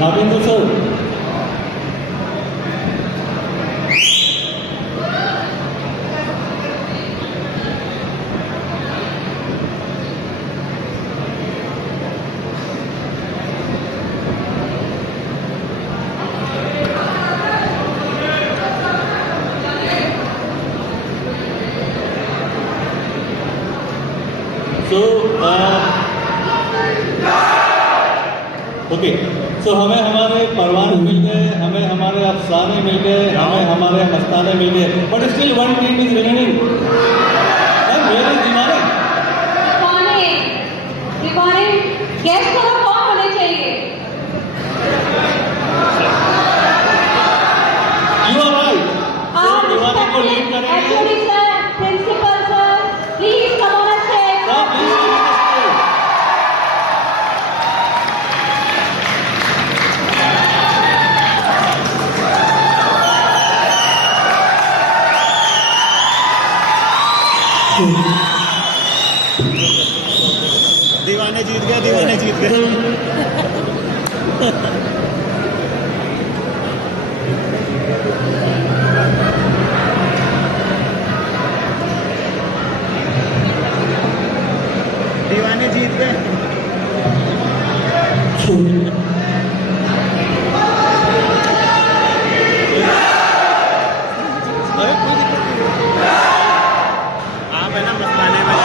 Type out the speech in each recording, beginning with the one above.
Nagendra sir. तो हमें हमारे परवान मिल गए, हमें हमारे अफसाने मिल गए, हमें हमारे मस्ताने मिल गए, but still one team is remaining. मेरे दीवाने गैस करो कौन होने चाहिए? You are right. तो दीवाने को लीड करेंगे। Principal sir, please come on stage. दीवाने जीत गए, दीवाने जीत गए। दीवाने जीत गए। आप है ना मस्ताने में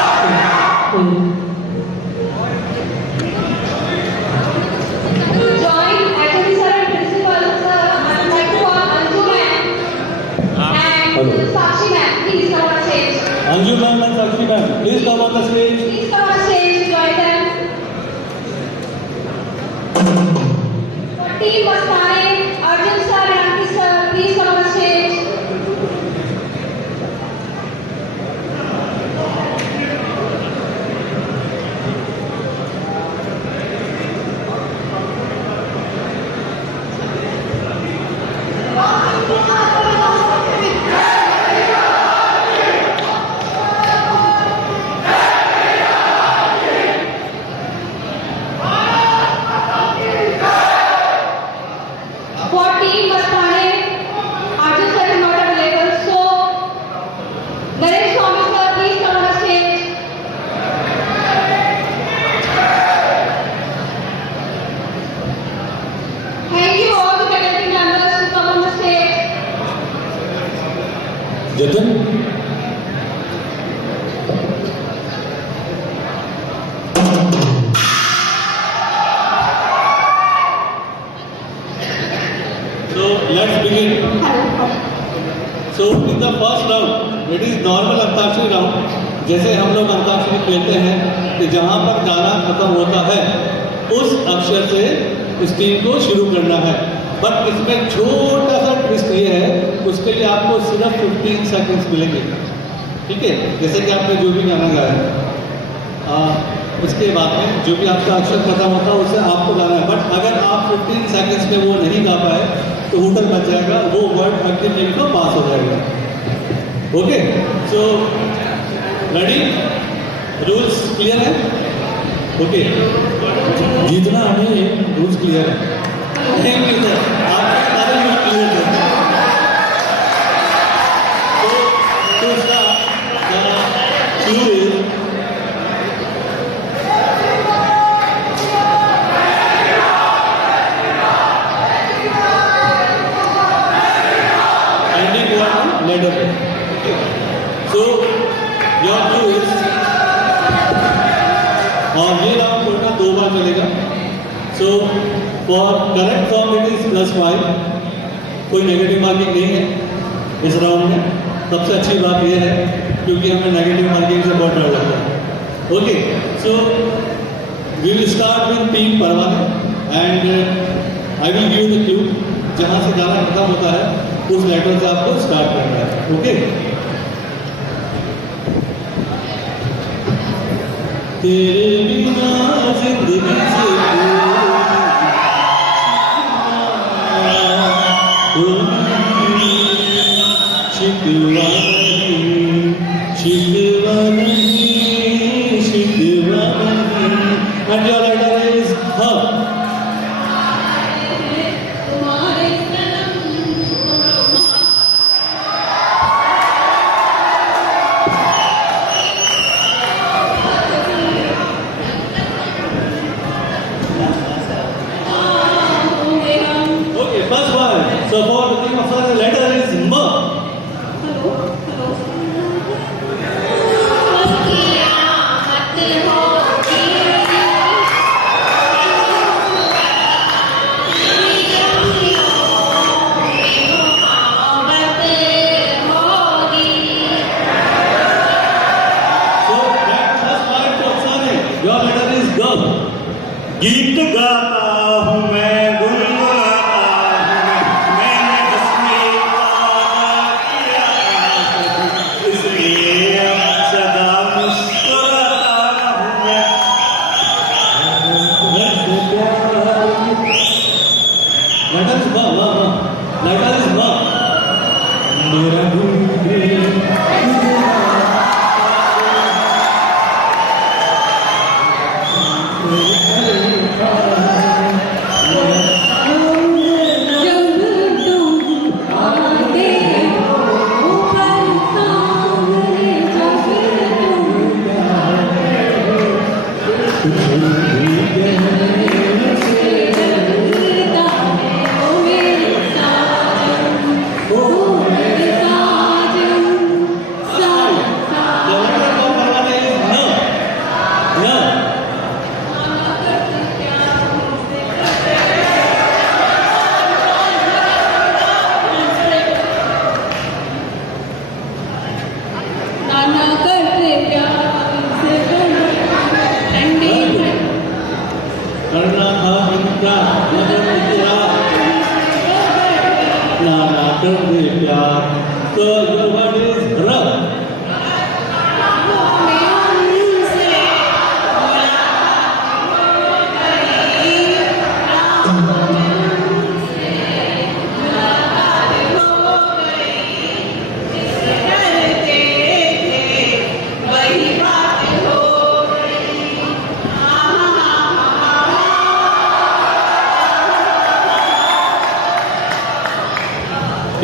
जतन So let's begin. So in the first round, it is normal antakshari round. जैसे हम लोग अंताक्षरी खेलते हैं कि जहाँ पर गाना खत्म होता है उस अक्षर से उस टीम को शुरू करना है. बट इसमें छोटा सा ट्विस्ट ये है, उसके लिए आपको सिर्फ 15 सेकंड्स मिलेंगे. ठीक है, जैसे कि आपने जो भी गाना गाया उसके बाद में जो भी आपका अक्षर खत्म होता है उससे आपको गाना है. बट अगर आप 15 सेकंड्स में वो नहीं गा पाए तो होटल बच जाएगा, वो वर्ड अंतिम टीम को पास हो जाएगा. Okay, so ready, rules clear है? ओके, जीतना हमें रूल्स क्लियर है. थैंक यू सर, आपके सारे रूल्स क्लियर है. तो clue is letter. So your clue is और ये राउंड टोटल 2 बार चलेगा. So for correct form it is +5. कोई नेगेटिव मार्किंग नहीं है इस राउंड में. सबसे अच्छी बात ये है क्योंकि हमें नेगेटिव मार्किंग से बहुत डर लगता है. Okay, so we will start with team Parwaan and I will give the clue. जहाँ से गाना खत्म होता है उस लेटर से आपको स्टार्ट करना है. ओके, तेरे बिना जिंदगी से शिकवा नहीं, शिकवा नहीं, शिकवा नहीं. एंड योर लेटर इज ह. So for the team of the letter is M. Your letter is G. गीत गाता हूँ मैं, गुनगुनाता हूँ मैंने बस में वादा किया, इसलिए अब सदा मुस्कुराता हूँ मैं. Letter is B. Letter is B. मेरा करना था इनका नाना कर दे प्यार. तो your word is R.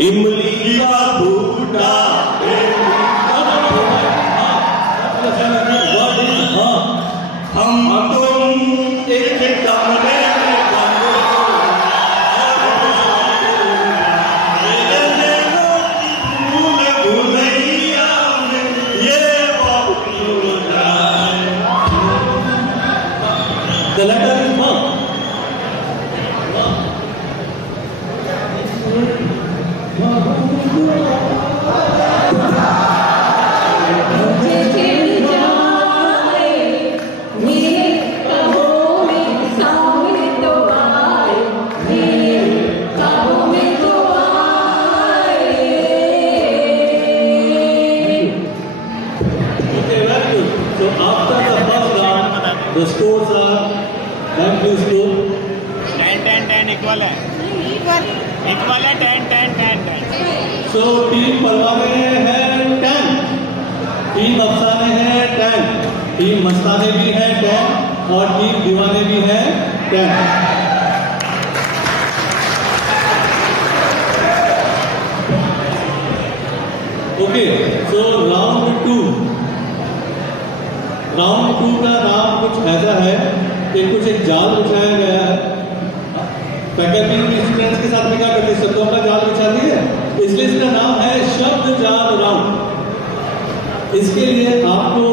इमली का बूटा हम तुम एक कमरे में भूल भूल The letter is M. मुझे छिड़ जाए मेरे ख्वाबों में सामने तो आए मेरे ख्वाबों में तो आए Okay, very good. So after the first round, the scores are, and please go. 10 इक्वल है, इक्वल है 10. So टीम परवाने है 10, टीम अफसाने है 10, टीम मस्ताने भी है 10 और टीम दीवाने भी है 10. Okay, so round 2. राउंड 2 का नाम कुछ ऐसा है कि कुछ एक जाल बिछाया गया है. फैकल्टी के स्टूडेंट्स के साथ में क्या करते हैं, शब्दों का जाल बिछा दिए, इसलिए इसका नाम है शब्द जाल राउंड. इसके लिए आपको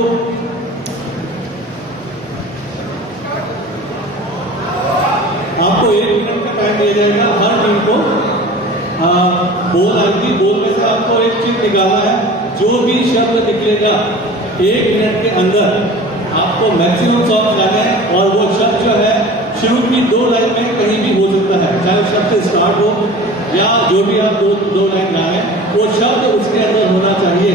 आपको 1 मिनट का टाइम दिया जाएगा. हर टीम को बोल आएगी, बोल में से आपको एक चीज निकालना है. जो भी शब्द निकलेगा 1 मिनट के अंदर आपको मैक्सिमम सॉन्ग गाने हैं और वो शब्द जो है शुरू की 2 लाइन में कहीं भी हो सकता है, चाहे शब्द स्टार्ट हो या जो भी आप दो लाइन गाए वो शब्द उसके अंदर होना चाहिए.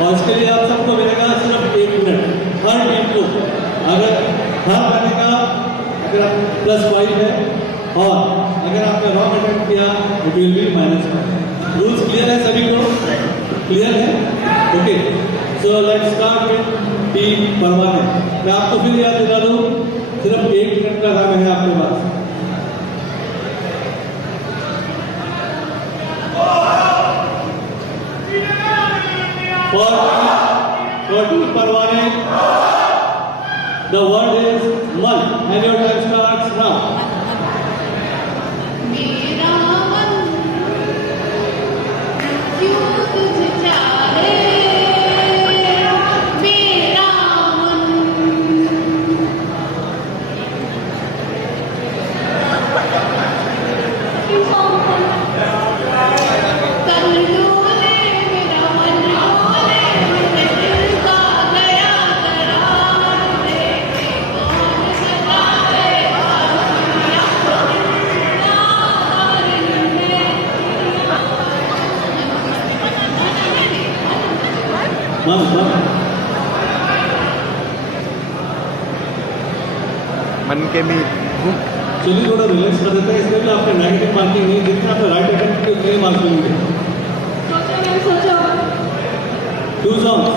और इसके लिए आप सबको मिलेगा सिर्फ 1 मिनट हर टीम को. अगर हर गाने का अगर आप +5 है और अगर आपने रॉन्ग अटेम्प्ट किया it will be -5. Rules clear है सभी को? क्लियर है? Okay, so let's start with team परवाने. मैं आपको फिर याद दिला दूं, सिर्फ 1 मिनट का समय है आपके पास. For टीम परवाने, the word is मन and your time starts now. मेरा मन क्यों तुझे चाहे मेरा मन कर डोले मेरा मन डोले मेरे दिल का गया करार देखे कौन सजाए मन के भी चलिए थोड़ा रिलैक्स कर देते हैं. इसमें भी आपका नेगेटिव मार्किंग नहीं, जितने आपने राइट अटेम्प्ट किए उतने मार्क्स मिलेंगे. सोचो 2 सॉन्ग्स.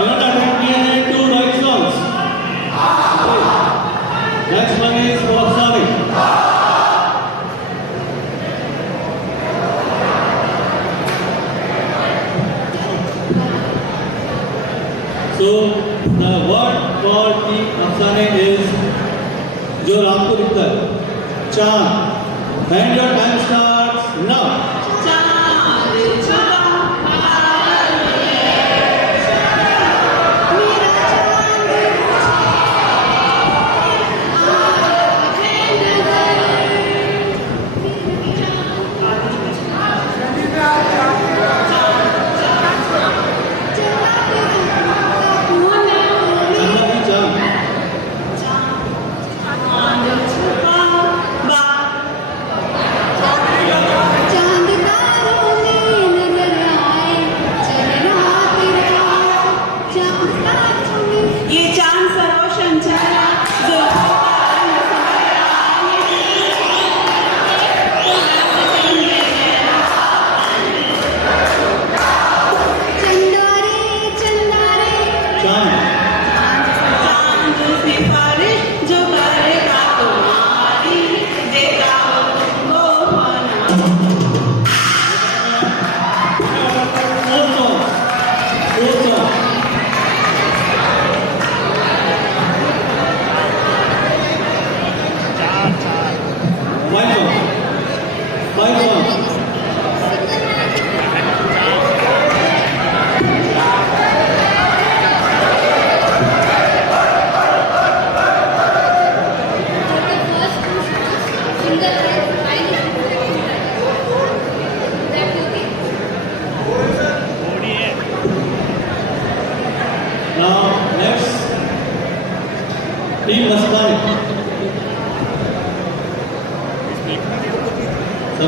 इन्होंने अटेम्प्ट किए हैं 2 right songs. Next one is for Afsane. So the word for team Afsane is जो रात को दिखता है, चांद. And your time starts now. चांद.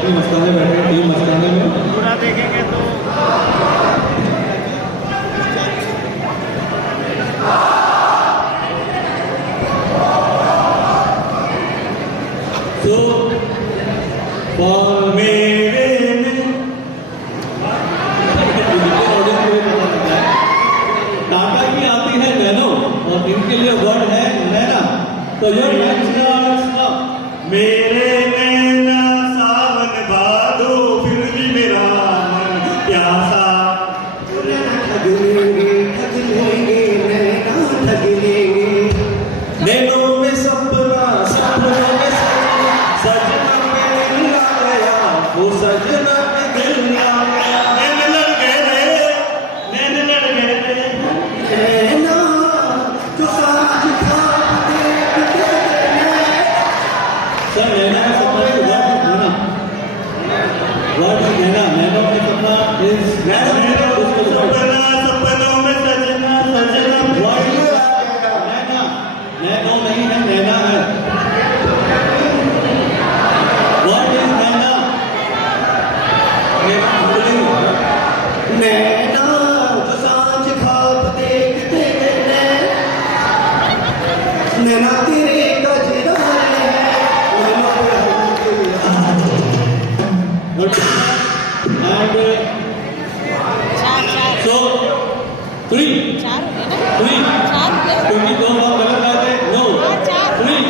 सभी मस्ताने बैठे हैं, टीम मस्ताने में। पूरा देखेंगे तो So, for मेरे में टाटा की आती है नैनो और इनके लिए वर्ड है नैना। तो योर टाइम स्टार्ट्स नाउ। मेरे नैना सावन भादो फिर भी मेरा मन प्यासा ठग लेंगे नैना ठग लेंगे नैनों में सपना सपनों में सजना में दिल आ गया वो सजना में दिल आ गया नैन लड़ गए रे नैन लड़ गए रे नैना जो साथ खाप देखते हैं सर नैना का सपना है नैना। वर्ड है नैना। नैनो का सपना इज सपना सपनों में सजना सजना में वर्ड नैना। नैनो नहीं है नैना है। वर्ड इज नैना। नैना जो सांझ खाप देखते हैं नैना तेरे गजरारे हैं And so 3 क्योंकि दो बार गलत आए थे। नो 3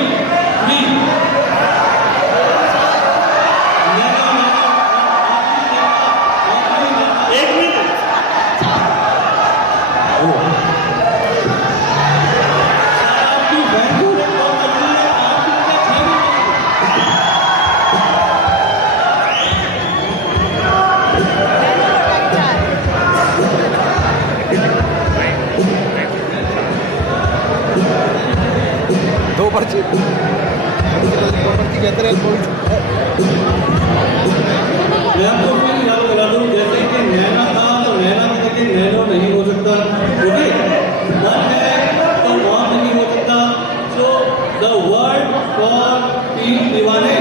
एक मिनट आपकी वैल्यू रिकॉर्ड करनी है। आपकी क्या खैर दो पर्ची कहते रहे मैं आपको फिर याद करा दूं जैसे कि नैना था तो नैना में देखिए नैनो नहीं हो सकता। ओके वन है तो वन नहीं हो सकता। So the word for team Deewane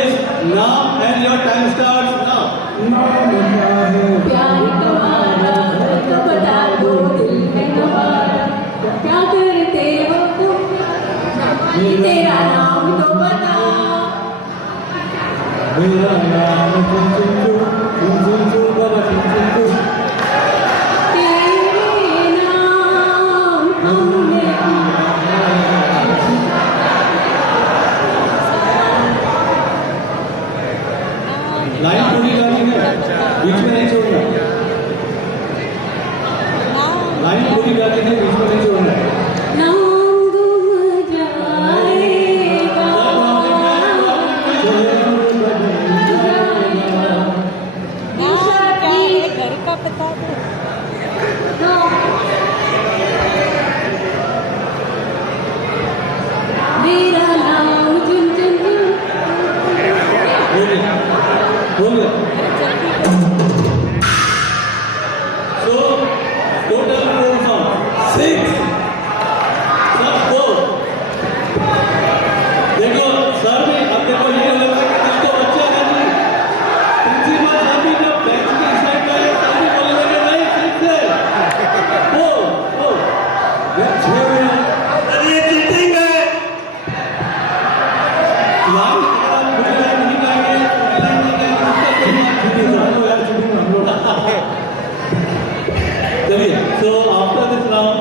is now and your time starts now. प्यार तुम्हारा तो बता दो दिल है तुम्हारा क्या करते हो तुम तेरा नाम तो बता मेरा नाम चुन बाबा चुन तेरे नाम हमने लाइन पूरी करनी है, बीच में नहीं छोड़ना। लाइन पूरी करनी है, बीच में नहीं छोड़ना। नाम गुम जाएगा घर का बता दो मेरा नाम चुन चुन चुन बोल गया। So total 4 songs 6 सब 4। देखो सर भी अब देखो ये लग रहा है कि तो बच्चे हैं नहीं। प्रिंसिपल सर भी जब बेंच के इस साइड पे आए तब भी बोलने लगे नहीं ठीक है। ओ ये 6 अरे ये चीटिंग है लाइन पूरी लाइन नहीं गाएंगे, पूरी लाइन नहीं गाएंगे, उसका कोई बात नहीं है। हम लोग यार shooting हम लोग। चलिए, so after this round,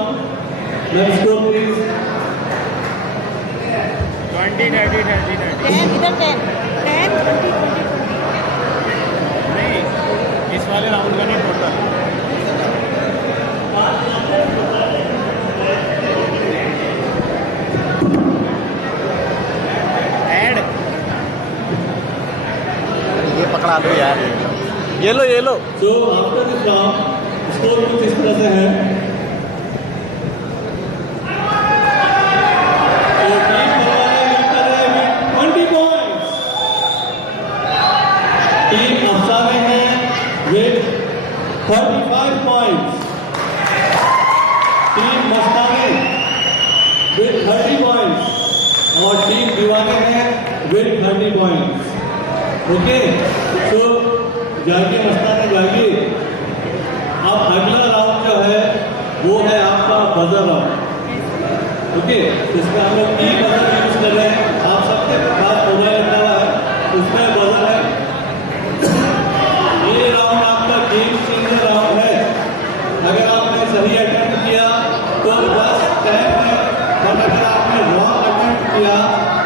let's go please. 20 30 30 10 इधर 10 20 नहीं इस वाले राउंड का नहीं टोटल ऐड ये पकड़ा लो यार ये लो So after this round, score कुछ इस तरह से है। So टीम परवाने लेकर है with 20 points. टीम अफसाने है with 35 points. Team Mastane with 30 points और टीम दीवाने है with 30 points. Okay, so जाइए मस्ताना जाइए. अब अगला राउंड जो है वो है आपका बजर राउंड. ओके, इसमें हम लोग ई बजर यूज कर रहे हैं. आप सबके पास मोबाइल रखा हुआ है, उसमें बजर है. ये राउंड आपका गेम चेंजर राउंड है. अगर आपने सही अटेम्प्ट किया तो प्लस 10 है, और अगर आपने रॉन्ग अटेम्प्ट किया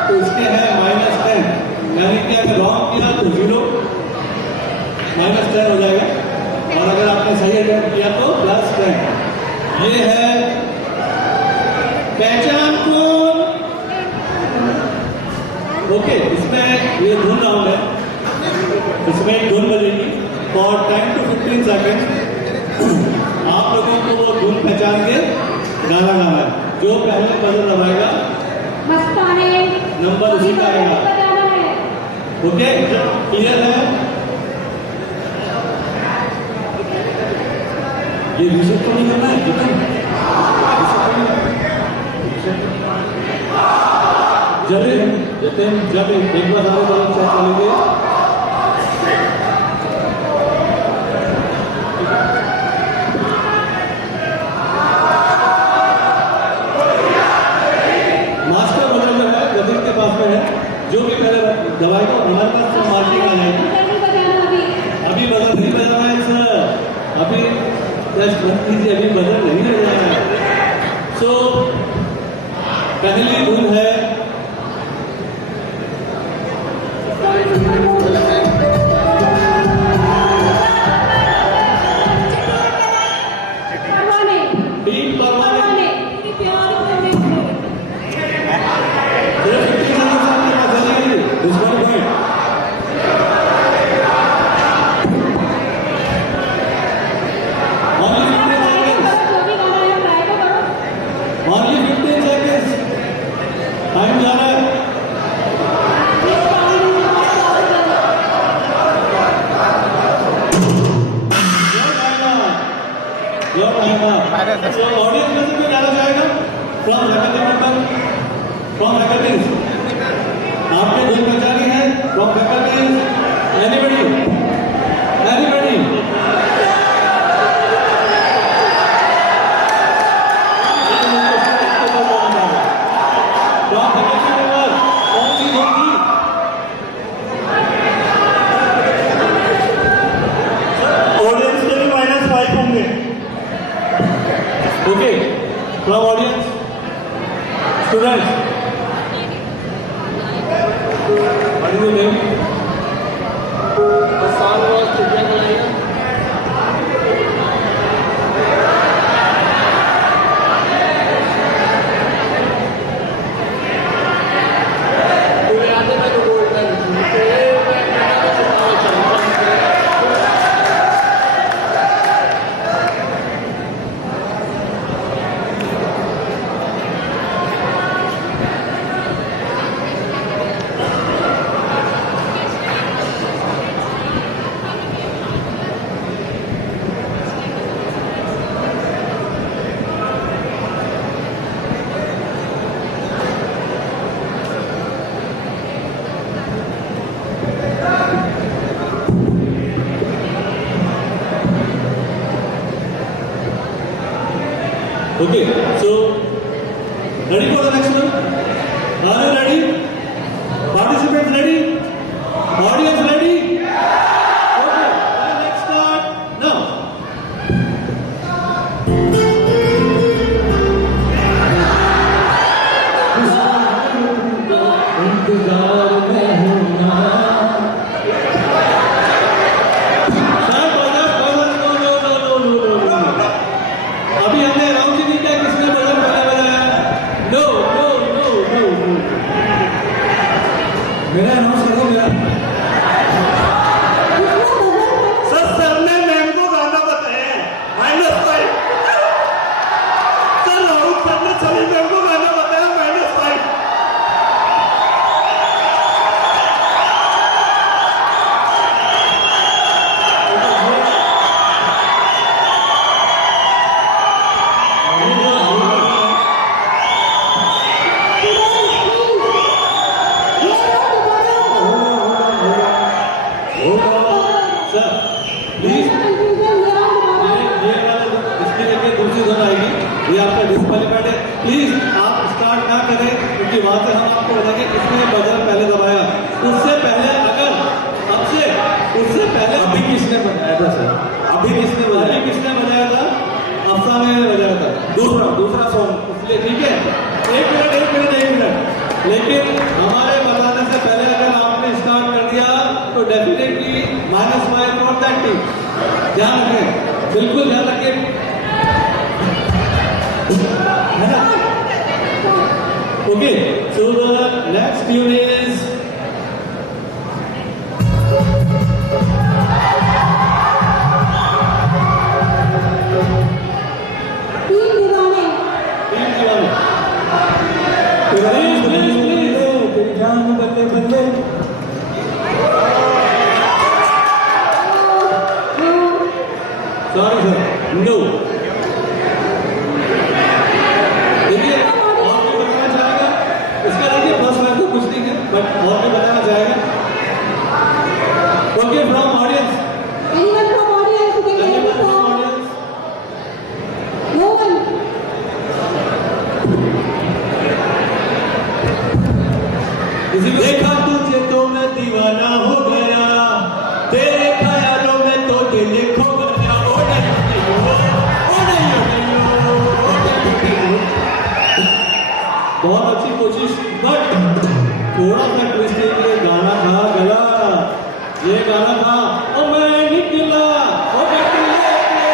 तो इसके हैं -10. यानी कि अगर रॉन्ग किया तो 0 -10 हो जाएगा, और अगर आपने सही अटेम्प्ट किया तो +10. ये है पहचान कौन. ओके, इसमें ये धुन राउंड है. इसमें एक धुन बजेगी फॉर 10 to 15 सेकेंड. आप लोगों को वो धुन पहचान के गाना गाना है. जो पहले बजर दबाएगा मस्ताने नंबर उसी का आएगा. बजाना है. ओके, क्लियर है. ये रिसेट तो नहीं करना है. जब एक बार सारे बजर चेक कर लीजिए. मास्टर बजर जो है गदिर के पास में है. जो भी पहले दवाएगा हमारे पास तो मार्किंग आ जाएगी. नहीं बजाना अभी. अभी बजर नहीं बजाना है सर. अभी जस्ट बंद कीजिए. अभी बजर नहीं बजाना है. सो पहली धुन है परवाने टीम परवाने. परवाने तेरे प्यार करने से. सिर्फ 50 सेकंड आपके पास चलेगी. इसको पॉइंट. Only 15 seconds. जो भी गाना है ट्राई तो करो. Only 15 seconds. टाइम जा रहा है. इस टाइम में बहुत जल्दी. Your time up. So audience में से कोई गाना जाएगा? From faculty member, from faculties. आपने धुन पहचानी है? From faculties. Anybody? Anybody? From faculty member, कौन सी धुन थी? ऑडियंस के भी -5 होंगे. Okay, from audience, students. What is your name? The song was Children Lion. Okay, so ready for the next one? Are you ready? Participants ready? Audience ready? Okay, let's start now. इंतजार में हूँ ना. Sir, no. अभी हमने राउंड ही नहीं किया. किसने बजर पहले बजाया? नो नो सर प्लीज ये वाला इसके लेके दूसरी धुन आएगी, ये आपका डिस्क्वालीफाइड है। प्लीज आप स्टार्ट ना करें, क्योंकि वहां से हम आपको बताएंगे किसने बजर पहले दबाया। उससे पहले अगर उससे पहले अभी किसने बताया था सर? अभी किसने बजाया था? अफसाने ने बजाया था। दूसरा सॉन्ग, इसलिए ठीक है। एक मिनट। लेकिन हमारे बताने से पहले अगर आपने स्टार्ट कर दिया तो डेफिनेटली -5 फॉर दैट टीम। ध्यान रखें, बिल्कुल ध्यान रखें, है ना? Okay, so the next tune is sorry sir, no. देखिए और भी बताना चाहेगा इसका, देखिए फर्स्ट लाइन तो कुछ नहीं है, बट और भी बताना चाहेगा। ओके, फ्रॉम ऑडियंस, देखा तुझे तो मैं दीवाना हो गया, तेरे ख्यालों में तो दिल खो गया। ओ नहीं, बहुत अच्छी कोशिश, बट थोड़ा सा ट्विस्ट है। ये गाना था गला, ये गाना था ओ मैं निकला ओ गट्टी लेके,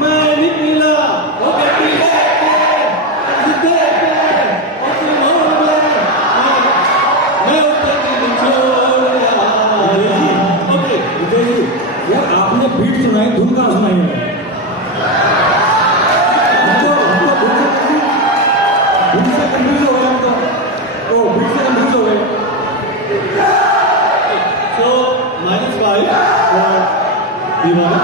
मैं निकला ओ गट्टी लेके, जिते पे ओ तुम हो गए, मैं उसे दिल छोड़ा। ओके यार आपने बीट सुनाई, धुन कहाँ सुनाई है? धुन से कंफ्यूज हो गए हम तो। ओ बीट से कंफ्यूज हो गए। So -5 for Divana.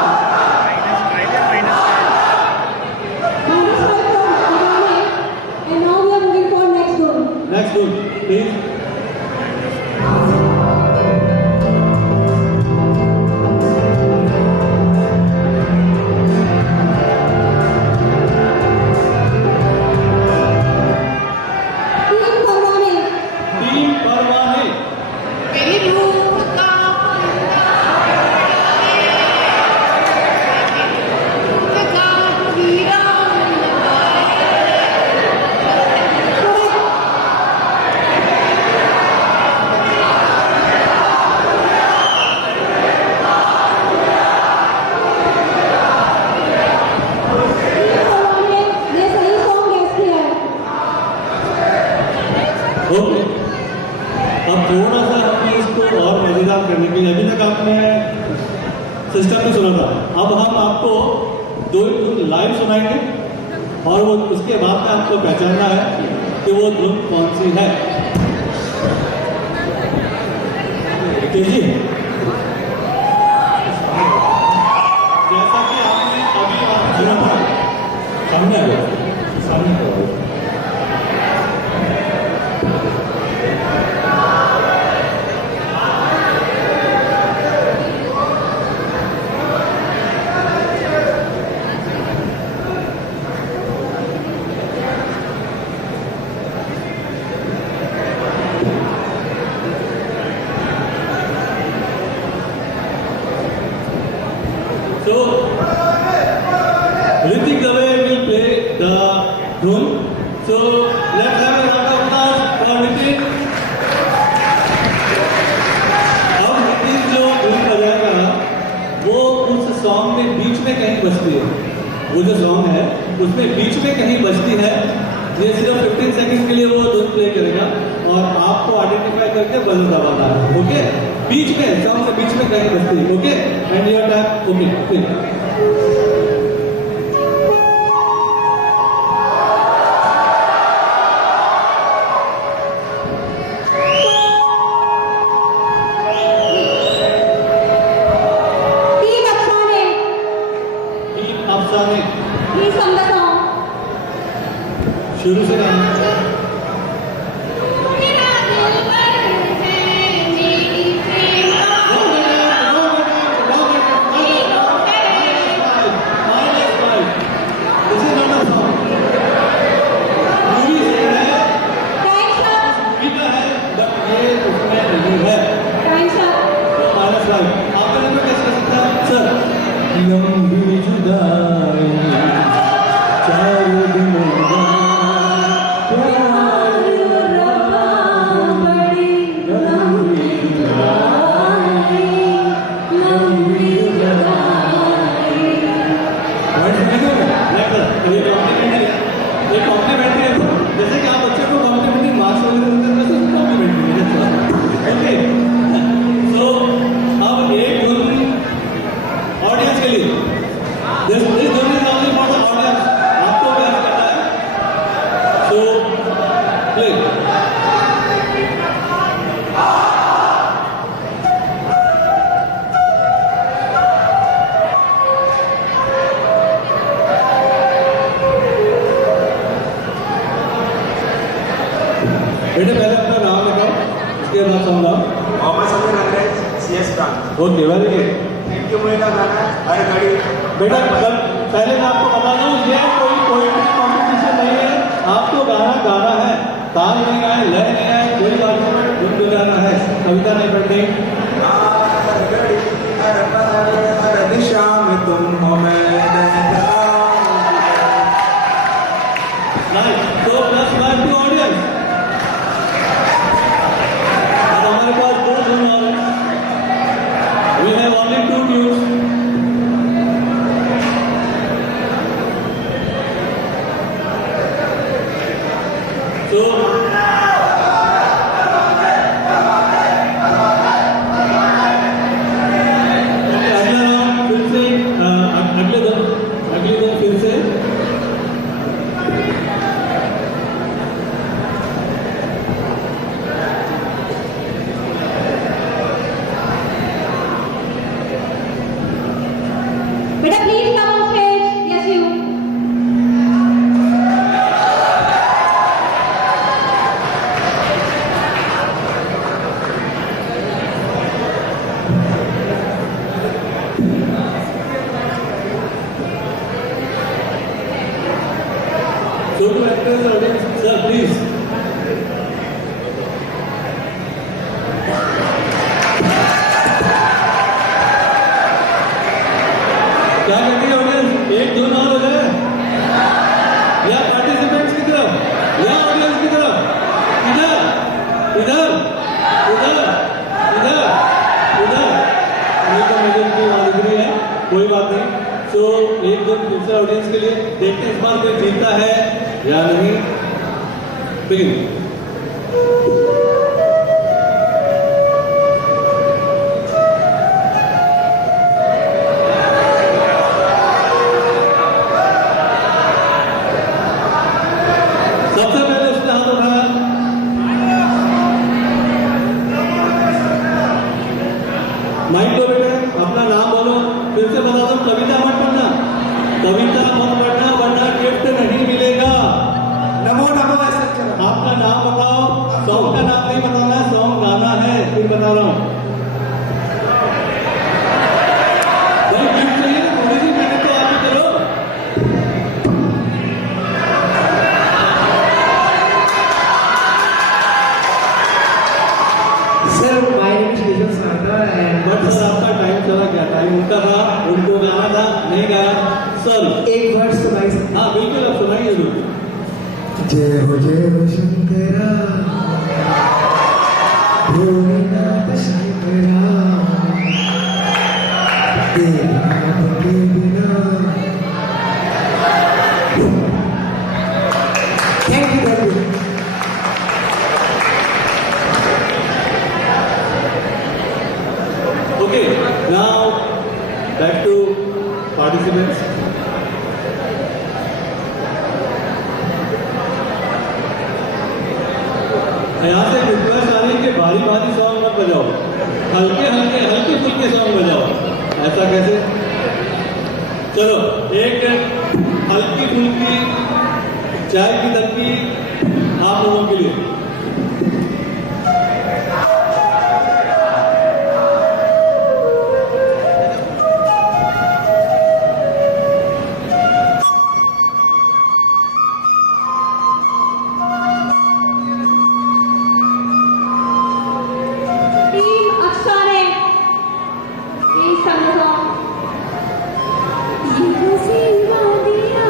And now we are moving for next one. Next one, please. Team Parwane. Okay, अब थोड़ा सा हमने इसको और मजेदार करने के लिए, अभी तक आपने सिस्टम में सुना था, अब हम आपको 2 धुन लाइव सुनाएंगे और वो उसके बाद में आपको पहचानना है कि वो धुन कौन सी है। जी, जैसा कि आपने अभी सुना था, सामने आ गया, सामने आ गया। So, Ritik Dave will play the dhun. So, let's have a round of applause for Ritik. अब Ritik जो धुन बजाएगा, वो उस सॉन्ग में बीच में कहीं बजती है। वो जो सॉन्ग है, उसमें बीच में कहीं बजती है। ये सिर्फ 15 सेकंड के लिए वो धुन प्ले करेगा और आपको आइडेंटिफाई करके बजर दबाना है। ओके, बीच में सॉन्ग के बीच में कहीं बजती है। Okay, and your time. Okay, Afsane शुरू से गाना। Mohammad Sameer Angrez CS branch. Okay very good. Thank you मेरा गाना हर घड़ी। बेटा पहले मैं आपको बता दूं ये कोई पोएट्री कॉम्पिटिशन नहीं है, आपको गाना गाना है, ताल नहीं आए, लय नहीं आए, कोई बात नहीं, गुनगुनाना है, कविता नहीं पढ़नी। हर घड़ी हर पल हर दिशा में तुम हो मैं तो प्लस वन टू ऑडियंस। अब हमारे पास दो धुन और हैं। We have only 2 tunes. So अगला राउंड फिर से अगले दिन फिर से बेटा please come on stage. Yes you. So to actors and audience, sir, please. क्या कहती है ऑडियंस? एक धुन और हो जाए या पार्टिसिपेंट्स की तरफ या ऑडियंस की तरफ? इधर इधर इधर इधर इधर तो मुझे की आदमी है, कोई बात नहीं। सो एक धुन दूसरे ऑडियंस के लिए देखते हैं इस बार कोई जीतता है या नहीं। बिगिन। सबसे पहले उसने हाथ उठाया। माइक लो बेटे, अपना नाम बोलो, फिर से बता दो, कविता मत पढ़ना, कविता मत पढ़ना वरना गिफ्ट नहीं मिलेगा। नमो नमो ऐसा चला। आपका नाम बताओ, सॉन्ग का नाम नहीं बताना, सॉन्ग गाना है, फिर बता रहा हूँ। भाई गिफ्ट चाहिए तो थोड़ी सी मेहनत तो आप ही करो। Sir my name is Vijay Sarda and but sir आपका टाइम चला गया, टाइम उनका था, उनको गाना था, नहीं गाया सर। एक वर्ड सुनाई सकते? हाँ बिल्कुल, आप सुनाइए जरूर। जय हो शंकरा भोलेनाथ शंकरा तेरे नाम के बिना। Thank you very much. Okay, now back to participants. यहाँ से रिक्वेस्ट आ रही है कि भारी भारी सॉन्ग मत बजाओ, हल्के फुल्के सॉन्ग बजाओ। ऐसा कैसे? चलो एक हल्की फुल्की चाय की तत्ती आप लोगों के लिए। टीम अक्षरा प्लीज संग सॉन्ग। ये सीमा दिया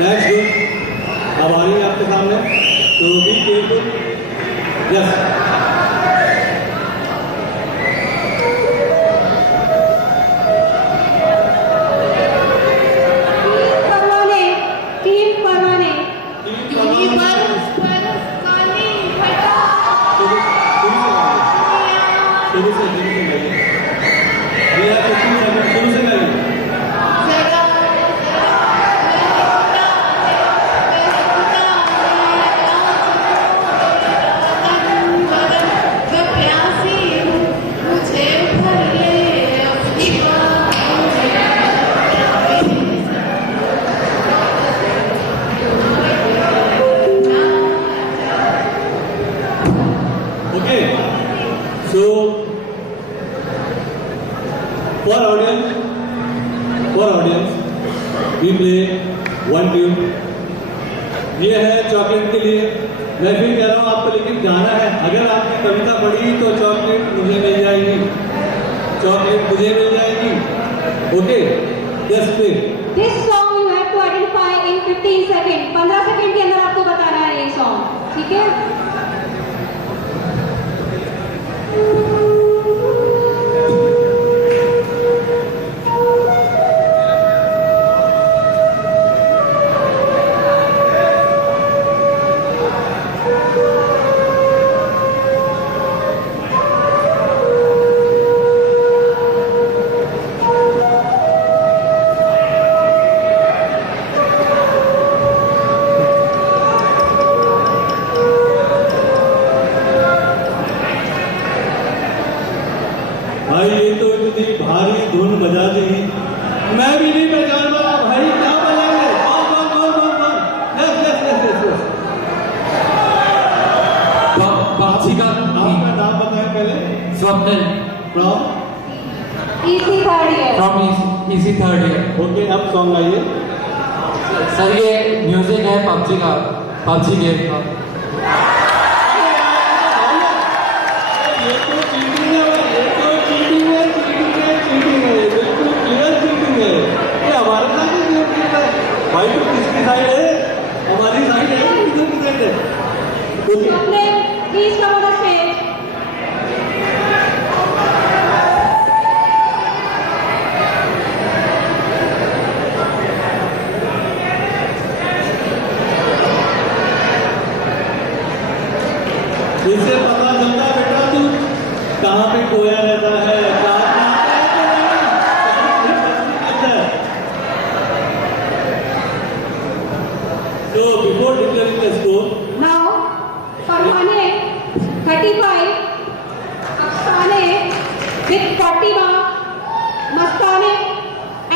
नेक्स्ट ग्रुप अब आ रही है आपके सामने, तो बी केयरफुल। यस, टीम क्योंकि बरस बरस काली घटा शुरू से गाइए भैया, शुरू से गाइए। जरा मैं प्यासी हूँ, मुझे भर ले अपनी Okay, so for audience, we play one tune. ये है चॉकलेट के लिए। मैं फिर कह रहा हूँ आपको, लेकिन गाना है। अगर आपने कविता पढ़ी तो चॉकलेट मुझे मिल जाएगी, चॉकलेट मुझे मिल जाएगी। Okay, just play. This song you have to identify in 15 seconds. 15 सेकंड के अंदर आपको बताना है ये सॉन्ग, ठीक है? भाई ये तो इतनी भारी धुन बजा दी, मैं भी नहीं पहचान पाया भाई, क्या बजाएंगे? कौन? यस। बापसी का आपका नाम बताएं पहले। स्वप्निल फ्रॉम इसी थर्ड ईयर। फ्रॉम इसी थर्ड ईयर। ओके, अब सॉन्ग आइए। सर ये म्यूजिक है पबजी गेम का। ये तो चीटिंग है भाई, ये तो चीटिंग है, बिल्कुल क्लियर चीटिंग है। ये हमारे साथ ही गेम खेल रहा है भाई। तो किसकी साइड है? हमारी साइड है, किधर की साइड है? Okay, Swapnil, please come on the stage. इससे पता चलता है बेटा तू कहाँ पे खोया रहता है, तो before declaring the score, Now, Farhane 35, Afsane with 40 marks, Mastane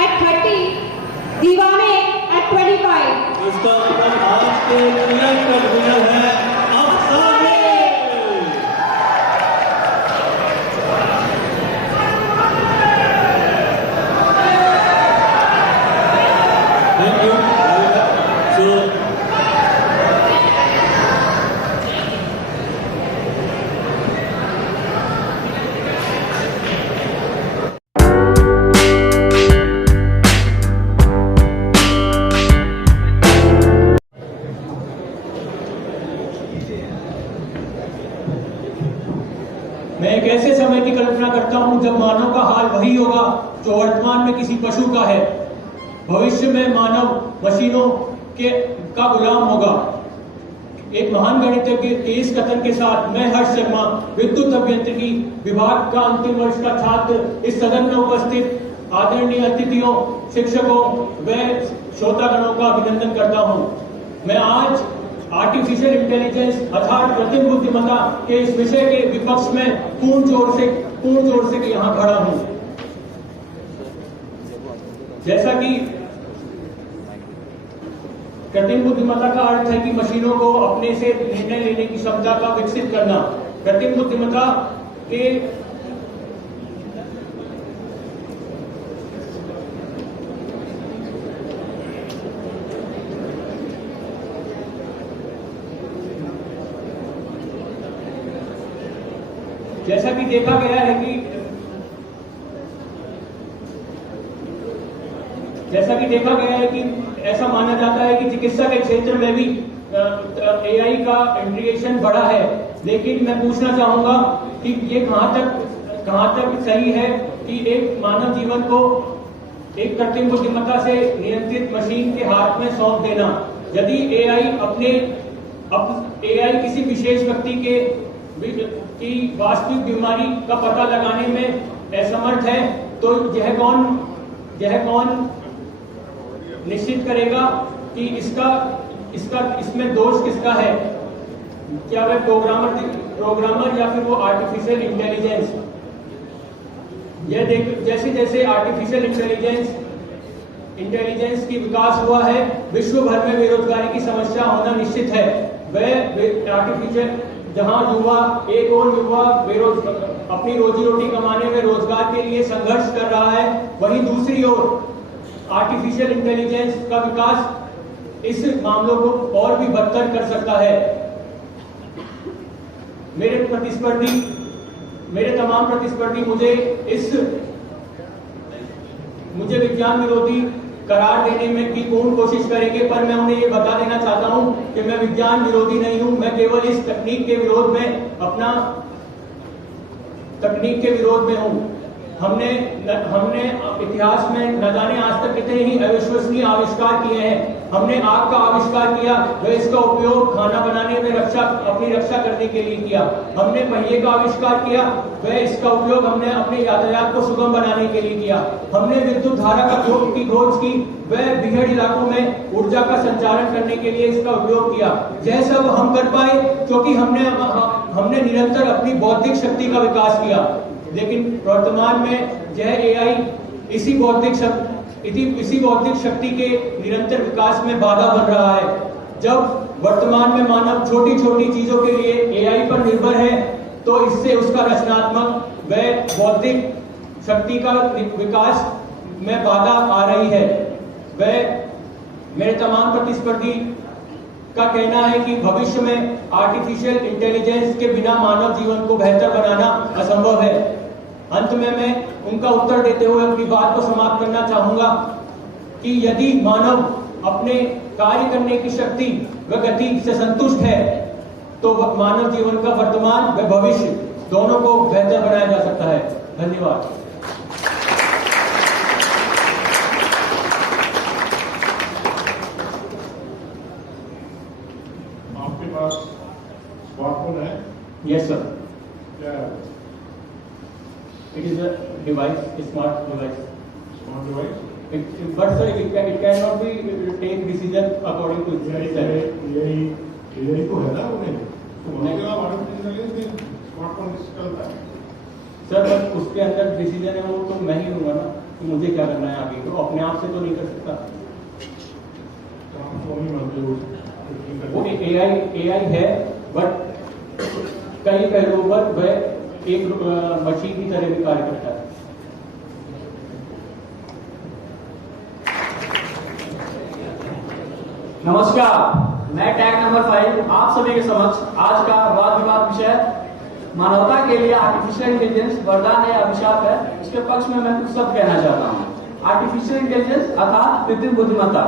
at 30, Diwane at 25. इसका मतलब आज के क्लियर कट विनर है अफसाने। Thank you. सो मैं एक ऐसे समय की कल्पना करता हूं जब मानव का हाल वही होगा जो वर्तमान में किसी पशु का है। भविष्य में मानव मशीनों का गुलाम होगा। एक महान गणितज्ञ के इस कथन के साथ मैं हर्ष शर्मा, विद्युत अभियांत्रिकी विभाग का अंतिम वर्ष का छात्र, इस सदन में उपस्थित आदरणीय अतिथियों, शिक्षकों व श्रोतागणों का अभिनंदन करता हूं। मैं आज आर्टिफिशियल इंटेलिजेंस अर्थात कृत्रिम बुद्धिमत्ता के इस विषय के विपक्ष में पूर्ण जोर से यहाँ खड़ा हूं। जैसा कि कृत्रिम बुद्धिमत्ता का अर्थ है कि मशीनों को अपने से निर्णय लेने की क्षमता का विकसित करना। कृत्रिम बुद्धिमत्ता के जैसा कि देखा गया है कि ऐसा माना जाता है कि चिकित्सा के क्षेत्र में भी एआई का इंटीग्रेशन बढ़ा है। लेकिन मैं पूछना चाहूंगा कि ये कहां तक सही है कि एक मानव जीवन को एक कृत्रिम बुद्धिमत्ता से नियंत्रित मशीन के हाथ में सौंप देना। यदि AI किसी विशेष व्यक्ति की वास्तविक बीमारी का पता लगाने में असमर्थ है, तो यह कौन निश्चित करेगा कि इसमें दोष किसका है? क्या वह प्रोग्रामर या फिर वो आर्टिफिशियल इंटेलिजेंस? जैसे जैसे आर्टिफिशियल इंटेलिजेंस की विकास हुआ है, विश्व भर में बेरोजगारी की समस्या होना निश्चित है। वह आर्टिफिशियल जहां एक और युवा अपनी रोजी रोटी कमाने में रोजगार के लिए संघर्ष कर रहा है, वहीं दूसरी ओर आर्टिफिशियल इंटेलिजेंस का विकास इस मामलों को और भी बदतर कर सकता है। मेरे तमाम प्रतिस्पर्धी मुझे विज्ञान विरोधी करार देने में की पूर्ण कोशिश करेंगे, पर मैं उन्हें ये बता देना चाहता हूं कि मैं विज्ञान विरोधी नहीं हूं। मैं केवल इस तकनीक के विरोध में हूं। हमने इतिहास में न जाने आज तक कितने ही अविश्वसनीय आविष्कार किए हैं। हमने आग का आविष्कार किया, वह इसका उपयोग खाना बनाने में अपनी रक्षा करने के लिए किया। हमने पहिए का आविष्कार किया, वह इसका उपयोग हमने अपने यातायात को सुगम बनाने के लिए किया। हमने विद्युत धारा की खोज की, वह बीहड़ इलाकों में ऊर्जा का संचारण करने के लिए इसका उपयोग किया। यह सब हम कर पाए क्योंकि हमने निरंतर अपनी बौद्धिक शक्ति का विकास किया। लेकिन वर्तमान में यह AI इसी बौद्धिक शक्ति के निरंतर विकास में बाधा बन रहा है। जब वर्तमान में मानव छोटी छोटी चीजों के लिए AI पर निर्भर है, तो इससे उसका रचनात्मक व बौद्धिक शक्ति का विकास में बाधा आ रही है। मेरे तमाम प्रतिस्पर्धी का कहना है कि भविष्य में आर्टिफिशियल इंटेलिजेंस के बिना मानव जीवन को बेहतर बनाना असंभव है। अंत में मैं उनका उत्तर देते हुए अपनी बात को समाप्त करना चाहूंगा कि यदि मानव अपने कार्य करने की शक्ति व गति से संतुष्ट है, तो मानव जीवन का वर्तमान व भविष्य दोनों को बेहतर बनाया जा सकता है। धन्यवाद। आपके पास स्मार्टफोन है? Yes sir. क्या है? It is a device, a smart device. Smart device? But sir, it cannot be take decision according to यही तो है ना उन्हें। तो उसके बाद आर्टिफिशियल इंटेलिजेंस स्मार्टफोन चलता है। सर बस उसके अंदर डिसीजन है वो तो मैं ही लूंगा ना कि मुझे क्या करना है आगे, तो अपने आप से तो नहीं कर सकता। तो नहीं मानते वो AI है, बट कई पहलुओं पर वह एक मशीन की तरह भी कार्य करता है। नमस्कार, मैं टैग नंबर 5 आप सभी के समक्ष आज का वाद विवाद विषय मानवता के लिए आर्टिफिशियल इंटेलिजेंस वरदान है अभिशाप है, इसके पक्ष में मैं कुछ शब्द कहना चाहता हूँ। आर्टिफिशियल इंटेलिजेंस अर्थात कृत्रिम बुद्धिमत्ता,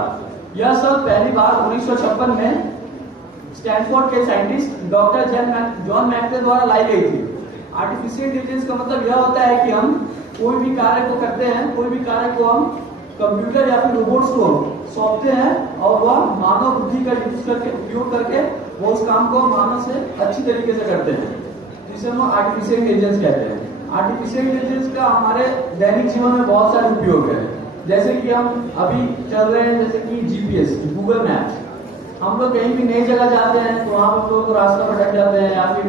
यह शब्द पहली बार 1956 में स्टैनफोर्ड के साइंटिस्ट डॉक्टर जॉन मैक्सवेल द्वारा लाई गई थी। आर्टिफिशियल इंटेलिजेंस का मतलब यह होता है कि हम कोई भी कार्य को करते हैं, कोई भी कार्य को हम कंप्यूटर या फिर रोबोट्स को सौंपते हैं और वह मानव बुद्धि का उपयोग करके वो उस काम को मानव से अच्छी तरीके से करते हैं, जिसे हम आर्टिफिशियल इंटेलिजेंस कहते हैं। आर्टिफिशियल इंटेलिजेंस का हमारे दैनिक जीवन में बहुत सारे उपयोग है। जैसे कि हम अभी चल रहे हैं, जैसे कि GPS, गूगल मैप। हम लोग कहीं भी नई जगह जाते हैं तो वहां पर लोग रास्ता भटक जाते हैं या फिर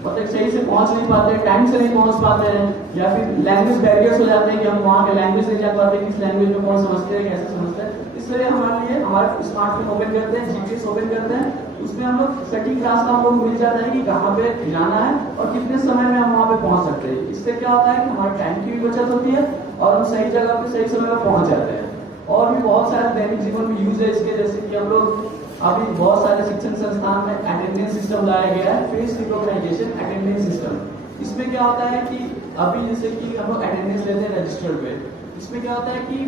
मतलब सही से पहुंच नहीं पाते, टाइम से नहीं पहुंच पाते हैं, या फिर लैंग्वेज बैरियर्स हो जाते हैं कि हम वहाँ के लैंग्वेज नहीं जान पाते, किस लैंग्वेज में कौन समझते हैं, कैसे समझते हैं। इसलिए हमारे स्मार्टफोन ओपन करते हैं, GPS ओपन करते हैं, उसमें हम लोग सटीक रास्ता हम लोग मिल जाता है कि कहाँ पे जाना है और कितने समय में हम वहाँ पे पहुंच सकते हैं। इससे क्या होता है कि हमारे टाइम की भी बचत होती है और हम सही जगह पे सही समय पर पहुंच जाते हैं। और भी बहुत सारे दैनिक जीवन में यूज है इसके, जैसे कि हम लोग अभी बहुत सारे शिक्षण संस्थान में अटेंडेंस सिस्टम लाया गया है, फेस रिकॉग्नाइजेशन अटेंडेंस सिस्टम। इसमें क्या होता है कि अभी जैसे कि हम लोग अटेंडेंस लेते हैं रजिस्टर पे, इसमें क्या होता है कि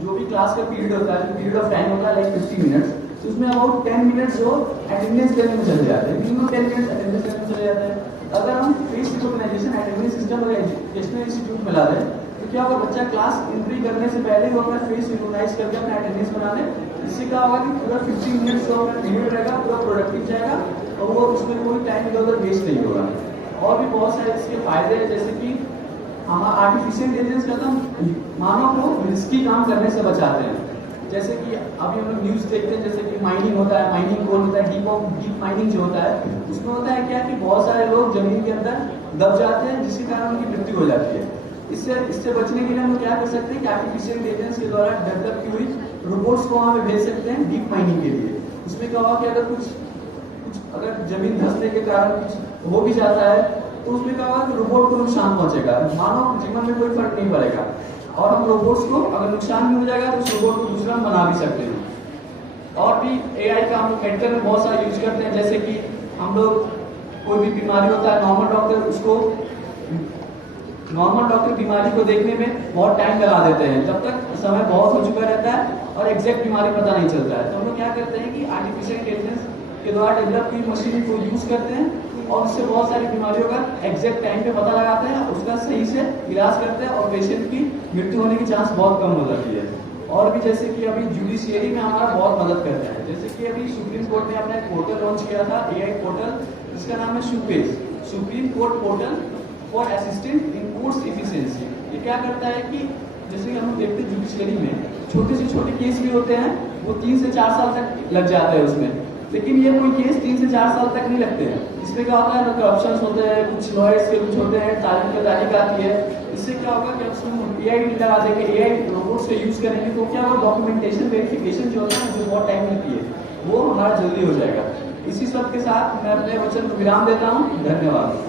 जो भी क्लास का पीरियड होता है, पीरियड ऑफ टाइम होता है लाइक 50 मिनट्स, तो उसमें अबाउट 10 मिनट्स जो अटेंडेंस लेने में चले जाते हैं, मिनिमम 10 मिनट्स अटेंडेंस लेने में चले जाते हैं। अगर हम फेस रिकॉग्नाइजेशन अटेंडेंस सिस्टम अगर एजुकेशनल इंस्टीट्यूट में ला दें तो क्या होगा, बच्चा क्लास एंट्री करने से पहले वो अपना फेस रिकॉग्नाइज करके अपना अटेंडेंस बना ले। इससे क्या होगा कि पूरा 15 मिनट्स का पीरियड रहेगा, पूरा प्रोडक्टिव जाएगा और वो उसमें कोई टाइम इधर उधर वेस्ट नहीं होगा। और भी बहुत सारे इसके फायदे हैं, जैसे कि हमारा आर्टिफिशियल इंटेलिजेंस का हम मानव को रिस्की काम करने से बचाते हैं। जैसे कि अभी हम लोग न्यूज़ देखते हैं, जैसे कि माइनिंग होता है, माइनिंग कोल होता है, डीप माइनिंग जो होता है, उसमें होता है क्या कि बहुत सारे लोग जमीन के अंदर दब जाते हैं, जिसके कारण उनकी मृत्यु हो जाती है। इससे बचने के लिए हम लोग क्या कर सकते हैं कि आर्टिफिशियल इंटेलिजेंस के द्वारा डेवलप की हुई रोबोट्स को वहाँ पे भेज सकते हैं डीप माइनिंग के लिए। उसमें क्या होगा कि अगर जमीन धंसने के कारण कुछ हो भी जाता है तो उसमें क्या होगा कि रोबोट को नुकसान पहुंचेगा, मानव जीवन में कोई फर्क नहीं पड़ेगा। और हम रोबोट्स को अगर नुकसान भी हो जाएगा तो उस रोबोट को दूसरा हम बना भी सकते हैं। और भी एआई का हम लोग मेडिकल में बहुत सारा यूज करते हैं, जैसे कि हम लोग कोई भी बीमारी होता है, नॉर्मल डॉक्टर बीमारी को देखने में बहुत टाइम लगा देते हैं, जब तक समय बहुत हो चुका रहता है और एग्जैक्ट बीमारी पता नहीं चलता है। तो हम लोग क्या करते हैं कि आर्टिफिशियल इंटेलिजेंस के द्वारा डेवलप की मशीन को यूज करते हैं और उससे बहुत सारी बीमारियों का एग्जैक्ट टाइम पे पता लगाते हैं, उसका सही से इलाज करते हैं और पेशेंट की मृत्यु होने की चांस बहुत कम हो जाती है। और भी जैसे कि अभी जुडिशियरी में हमारा बहुत मदद करता है, जैसे कि अभी सुप्रीम कोर्ट ने अपना एक पोर्टल लॉन्च किया था, एआई पोर्टल, जिसका नाम है SUPACE, supreme court portal for assistant in courts efficiency. ये क्या करता है कि जैसे कि हम देखते हैं जुडिशियरी में छोटे से छोटे केस भी होते हैं, वो 3 से 4 साल तक लग जाता है उसमें, लेकिन ये कोई केस 3 से 4 साल तक नहीं लगते हैं। इसमें क्या होता है, करप्शन होते हैं, कुछ लॉयर्स के कुछ होते हैं, तारीख आती है। इससे क्या होगा कि उसमें एआई लगा देंगे, एआई रोबोट से यूज करेंगे तो क्या वो डॉक्यूमेंटेशन वेरिफिकेशन जो होता है जो बहुत टाइम लगती है वो हमारा जल्दी हो जाएगा। इसी सब के साथ मैं अपने वचन को विराम देता हूँ। धन्यवाद।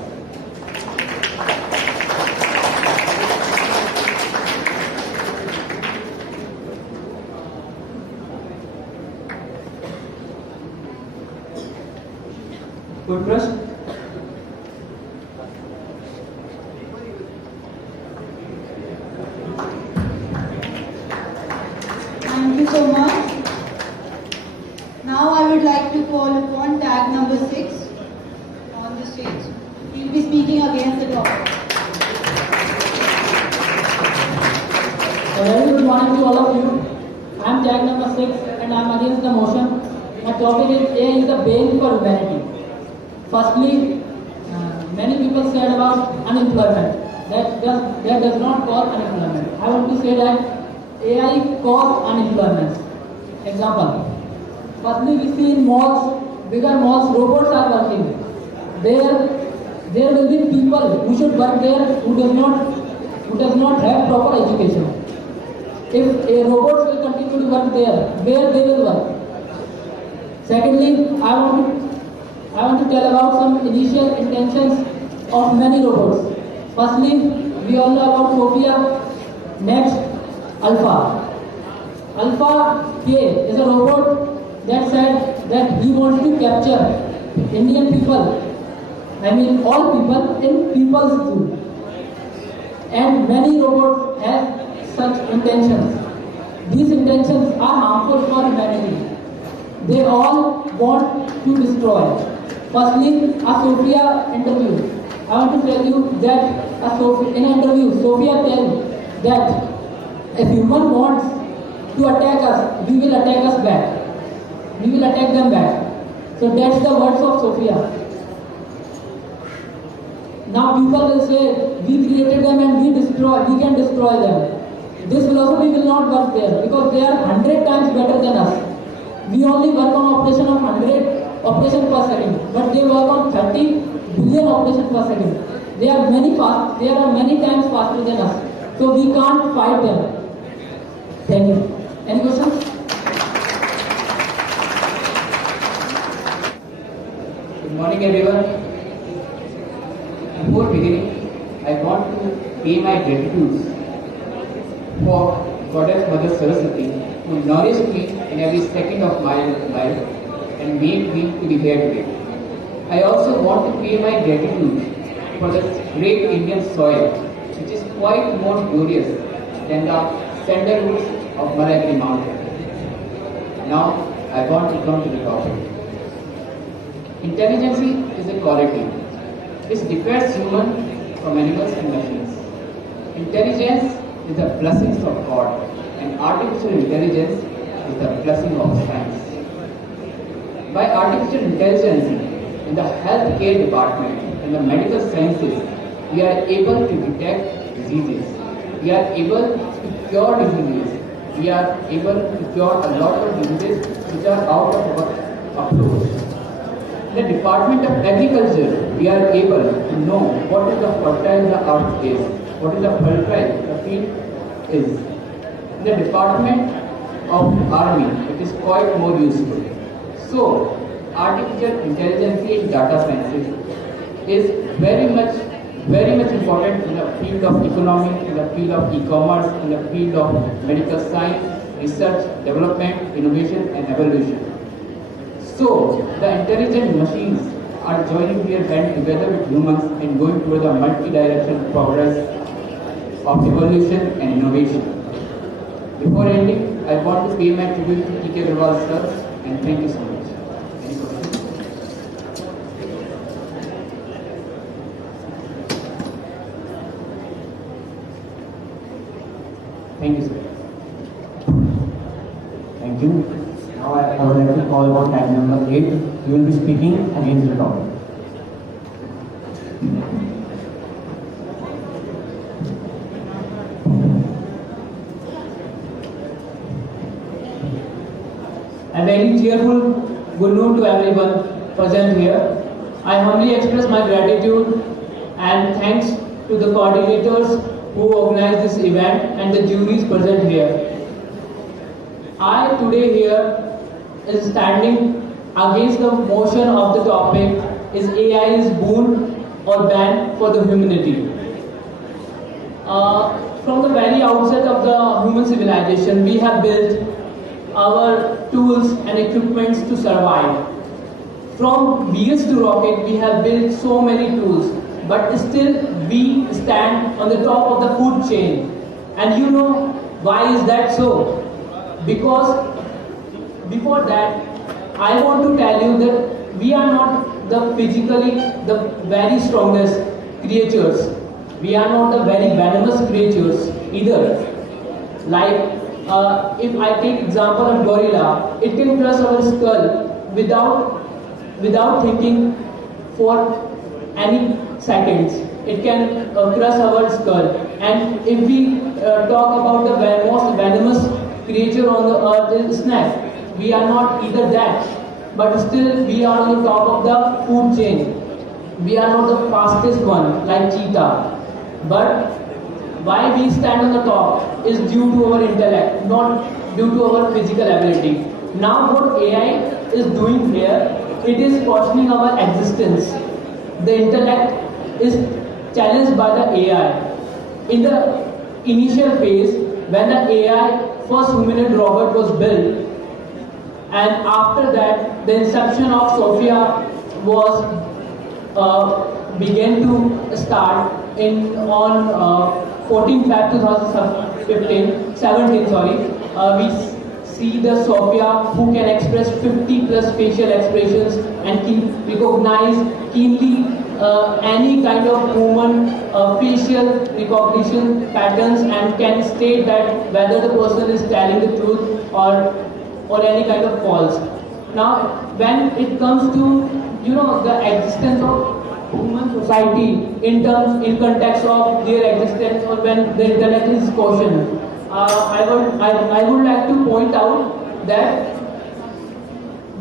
कोई प्रश्न? Thank you so much. Now I would like to call upon tag number 6 on the stage. He will be speaking against the topic. A very good morning to all of you. I am tag number 6 and I am against the motion. My topic is AI is the bane for humanity. Firstly, many people said about unemployment. That does not cause unemployment. I want to say that AI cause unemployment. Example. Firstly, we see in malls, bigger malls, robots are working. There will be people who should work there who does not have proper education. If a robot will continue to work there, where they will work? Secondly, I want to tell about some initial intentions of many robots. Firstly, we all know about Sophia, next Alpha. Alpha K is a robot that said that he wants to capture Indian people, I mean all people, in people's zoo. And many robots have such intentions. These intentions are harmful for humanity. They all want to destroy. Firstly, a Sophia interview. I want to tell you that in an interview, Sophia tells that if human wants to attack us, we will attack us back. We will attack them back. So that's the words of Sophia. Now people will say, we created them and we can destroy them. This philosophy will not work there because they are 100 times better than us. We only work on operation of 100 operation per second, but they work on 30 billion operation per second. They are many times faster than us. So we can't fight them. Thank you. Any questions? Good morning everyone. Before beginning, I want to pay my gratitude for Goddess Mother Saraswati who nourished me in every second of my life and made me to be here today. I also want to pay my gratitude for the great Indian soil, which is quite more glorious than the sandalwoods of Manali mountain. Now, I want to come to the topic. Intelligence is a quality which differs human from animals and machines. Intelligence is the blessings of God, and artificial intelligence is the blessing of science. By artificial intelligence in the healthcare department, in the medical sciences, we are able to detect diseases. We are able to cure diseases. We are able to cure a lot of diseases which are out of our approach. In the Department of Agriculture, we are able to know what is the fertile the earth is, what is the fertile the field is. In the Department of Army, it is quite more useful. So, artificial intelligence and data sciences is very much important in the field of economy, in the field of e-commerce, in the field of medical science, research, development, innovation and evolution. So, the intelligent machines are joining their band together with humans and going towards the multi-directional progress of evolution and innovation. Before ending, I want to pay my tribute to T.K. Agarwal sir and thank you so much. Thank you, sir. Thank you. Now I would like to call upon tag number 8. You will be speaking against the topic. A very cheerful good noon to everyone present here. I humbly express my gratitude and thanks to the coordinators who organized this event and the juries present here. I today here is standing against the motion of the topic, is AI is boon or ban for the humanity. From the very outset of the human civilization, we have built our tools and equipments to survive. From wheels to rocket, we have built so many tools, but still we stand on the top of the food chain. And you know why is that so? Because before that, I want to tell you that we are not the physically the very strongest creatures. We are not the very venomous creatures either. Like if I take example of gorilla, it can crush our skull without thinking for any seconds. It can crush our skull. And if we talk about the most venomous creature on the earth is snake. We are not either that, but still we are on the top of the food chain. We are not the fastest one like cheetah, but why we stand on the top is due to our intellect, not due to our physical ability. Now what AI is doing here, it is questioning our existence. The intellect is challenged by the AI. In the initial phase, when the AI first humanoid robot was built, and after that the inception of Sophia was began to start on 14 Feb 17 we see the Sophia who can express 50 plus facial expressions and can recognize keenly any kind of human facial recognition patterns and can state that whether the person is telling the truth or any kind of false. Now, when it comes to the existence of human society in context of their existence or when the intellect is questioned, I would like to point out that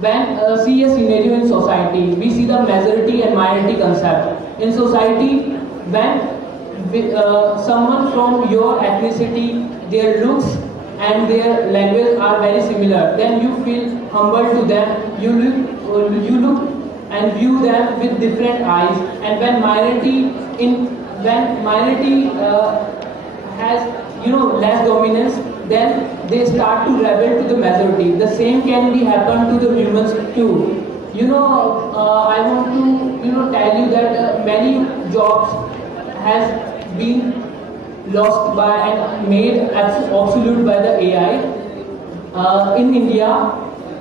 when see a scenario in society, we see the majority and minority concept. In society, when someone from your ethnicity, their looks and their language are very similar, then you feel humble to them. You look and view them with different eyes. And when minority has less dominance, then they start to rebel to the majority. The same can be happen to the humans too. I want to tell you that many jobs has been lost by and made obsolete by the AI. In India,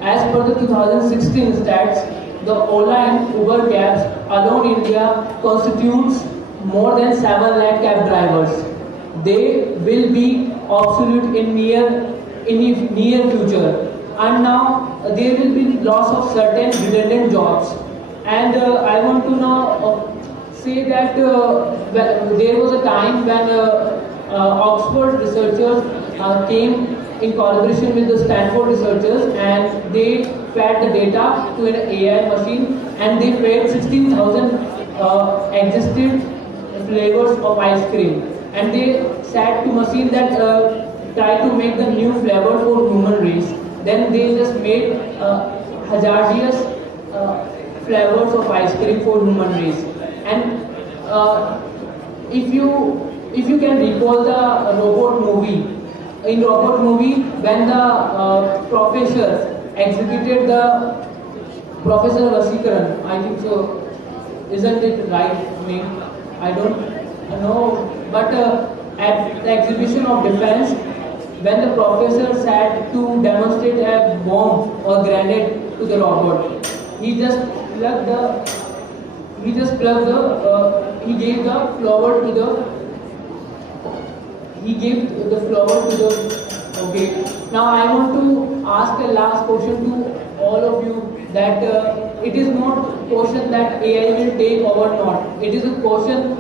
as per the 2016 stats, the Ola and Uber cabs alone in India constitutes more than 7 lakh cab drivers. They will be obsolete in near future. and now there will be loss of certain redundant jobs. And I want to now say that there was a time when Oxford researchers came in collaboration with the Stanford researchers, and they fed the data to an AI machine, and they fed 16,000 existing flavors of ice cream, and they said to machine that try to make the new flavor for human race. Then they just made hazardous flavors of ice cream for human race. And if you can recall the robot movie, in robot movie when the professor executed the Professor Vasikaran, I think so, isn't it right name? I don't know, but at the exhibition of defense, when the professor said to demonstrate a bomb or grenade to the robot, he gave the flower to the, okay. Now I want to ask a last question to all of you, that it is not a question that AI will take over or not. It is a question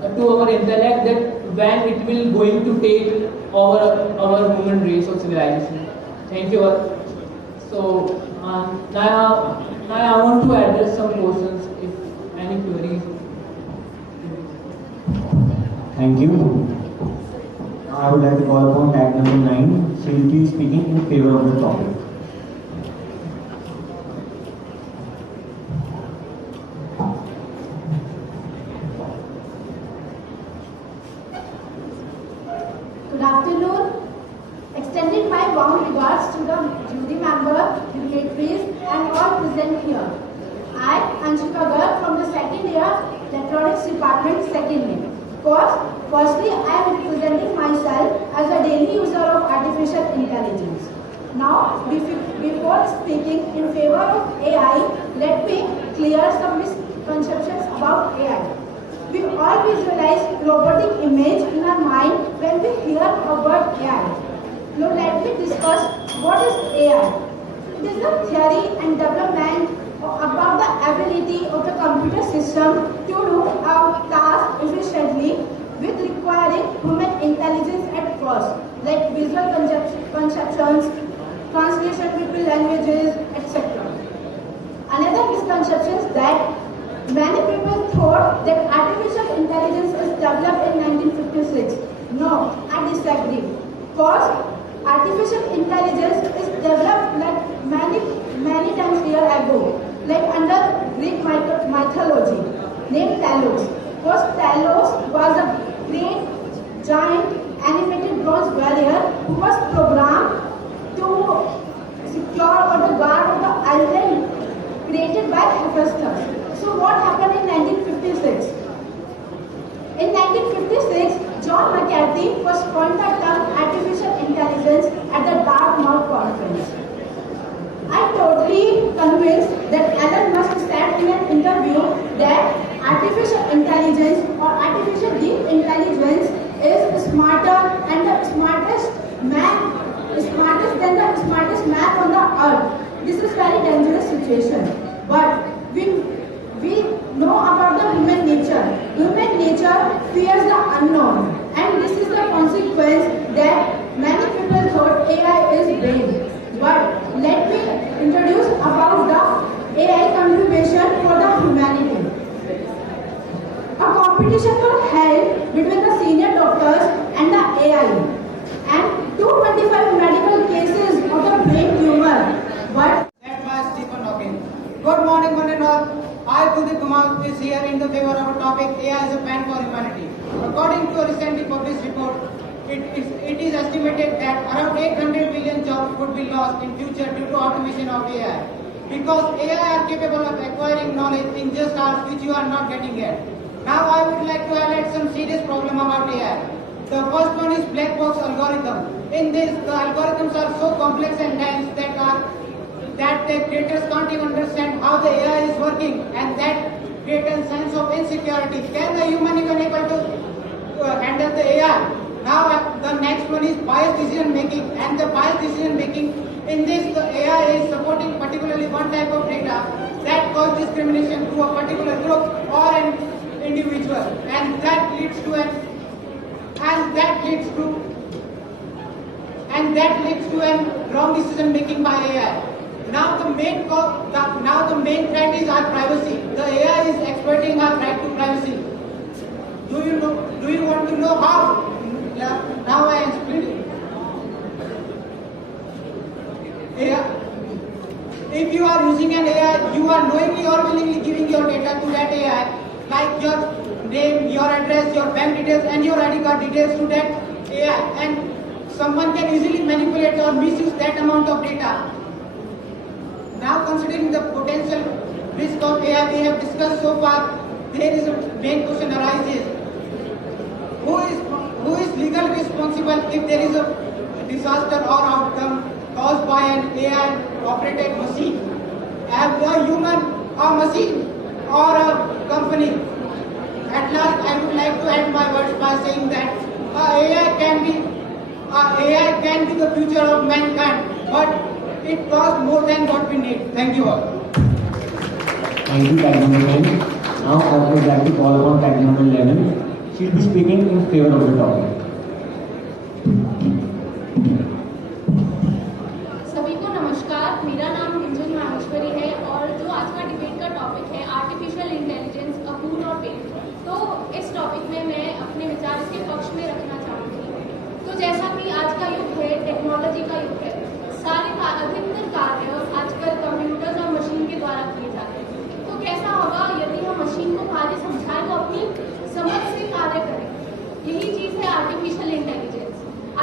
to our intellect that when it will going to take our human race or civilization. Thank you all. So now I want to address some questions, if any queries. Thank you. I would like to call upon tag number 9, Shilpi speaking in favor of the topic. Good afternoon. Extending my warm regards to the jury member, dignitaries, and all present here. I, Anshika Garg, from the second year Electronics Department, second year. Firstly, I am representing myself as a daily user of artificial intelligence. Now, before speaking in favor of AI, let me clear some misconceptions about AI. We all visualize robotic image in our mind when we hear about AI. Now, let me discuss what is AI. It is the theory and development about the ability of the computer system to do a task efficiently with requiring human intelligence at first, like visual conceptions, translation between languages, etc. Another misconception is that many people thought that artificial intelligence is developed in 1956. No, I disagree. First, artificial intelligence is developed like many times years ago, like under Greek mythology, named Talos. First, Talos was a great, giant, animated bronze warrior who was programmed to secure or the guard of the island created by Hephaestus. So what happened in 1956? In 1956, John McCarthy first coined the term artificial intelligence at the Dartmouth Conference. I'm totally convinced that Elon Musk said in an interview that artificial intelligence or artificial deep intelligence is smarter and the smartest than the smartest man on the earth. This is very dangerous situation. But we know about the human nature. Human nature fears the unknown, and this is the consequence that many people thought AI is brain. But let me introduce about the AI contribution for the humanity. A competition was held between the senior doctors and the AI, and 225 medical cases of the brain tumor. But led by Stephen Hawking. Good morning, one and all. I, Kuldeep Kumar, is here in the favor of a topic AI is a plan for humanity. According to a recently published report, it is estimated that around 800 billion jobs would be lost in future due to automation of AI. Because AI are capable of acquiring knowledge in just hours which you are not getting yet. Now I would like to highlight some serious problem about AI. The first one is black box algorithm. In this, the algorithms are so complex and dense that the creators can't even understand how the AI is working, and that creates a sense of insecurity. Can the human even able to handle the AI? Now the next one is biased decision making, and the biased decision making In this, the AI is supporting particularly one type of data that causes discrimination to a particular group or an individual, and that leads to wrong decision making by AI. Now the main threat is our privacy. The AI is exploiting our right to privacy. Do you want to know how? Now I am explaining. If you are using an AI, you are knowingly or willingly giving your data to that AI, like your name, your address, your bank details, and your ID card details to that AI, and someone can easily manipulate or misuse that amount of data. Now, considering the potential risk of AI we have discussed so far, there is a main question arises: who is legally responsible if there is a disaster or outcome caused by an AI-operated machine? A human, a machine, or a company? At last, I would like to end my words by saying that AI can be the future of mankind, but it costs more than what we need. Thank you all. Thank you, tag number 10. Now I would like to call upon tag number 11. She will be speaking in favor of the topic. सभी को नमस्कार, मेरा नाम हिंजुन माहेश्वरी है और जो आज का डिबेट का टॉपिक है आर्टिफिशियल इंटेलिजेंस अ बून और पेन, तो इस टॉपिक में मैं अपने विचार इसके पक्ष में रखना चाहूँगी। तो जैसा कि आज का युग है, टेक्नोलॉजी का युग है, सारे अधिकतर कार्य आजकल कंप्यूटर और मशीन के द्वारा किए जाते हैं। तो कैसा होगा यदि हम मशीन को कार्य समझाएं तो अपनी समझ से कार्य करें। यही चीज़ है आर्टिफिशियल इंटेलिजेंस।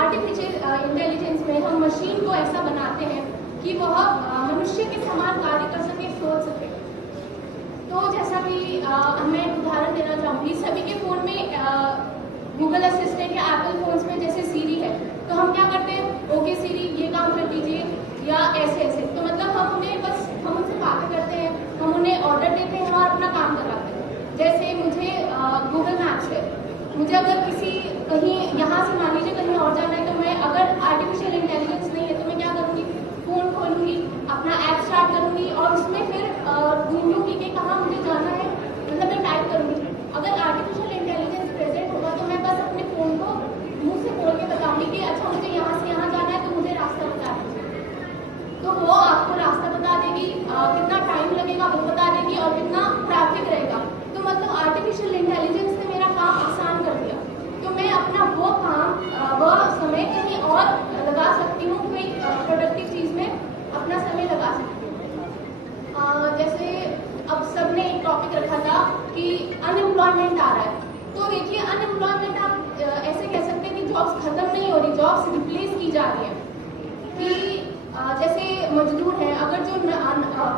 आर्टिफिशियल इंटेलिजेंस में हम मशीन को ऐसा बनाते हैं कि वह मनुष्य के समान कार्य कर सके, सोच सके। तो जैसा कि मैं एक उदाहरण देना चाहूँगी, सभी के फ़ोन में गूगल असिस्टेंट या एप्पल फोन्स में जैसे सीरी है, तो हम क्या करते हैं, ओके सीरी ये काम कर दीजिए या ऐसे ऐसे। तो मतलब हम उनसे बातें करते हैं, हम उन्हें ऑर्डर देते हैं और अपना काम कराते हैं। जैसे मुझे गूगल मैप्स है, मुझे अगर कहीं यहाँ से मान लीजिए कहीं और जाना है, तो मैं अगर आर्टिफिशियल इंटेलिजेंस नहीं है तो मैं क्या करूँगी, फ़ोन खोलूँगी, अपना ऐप स्टार्ट करूँगी और उसमें फिर ढूंढूँगी कि कहाँ मुझे जाना है, मतलब मैं टाइप करूँगी। अगर आर्टिफिशियल इंटेलिजेंस प्रेजेंट होगा तो मैं बस अपने फ़ोन को मुँह से खोल के बताऊँगी कि अच्छा मुझे यहाँ से यहाँ जाना है तो मुझे रास्ता बता दीजिए। तो वो आपको रास्ता बता देगी, कितना टाइम लगेगा वो बता देगी और कितना ट्रैफिक रहेगा। तो मतलब आर्टिफिशियल इंटेलिजेंस ने मेरा काम आसान कर दिया। तो मैं अपना वो काम वह समय कहीं और लगा सकती हूँ, कोई प्रोडक्टिव चीज़ में अपना समय लगा सकती हूँ। जैसे अब सबने एक टॉपिक रखा था कि अनएम्प्लॉयमेंट आ रहा है, तो देखिए अनएम्प्लॉयमेंट आप ऐसे कह सकते हैं कि जॉब्स खत्म नहीं हो रही, जॉब्स रिप्लेस की जा रही है। कि जैसे मजदूर हैं, अगर जो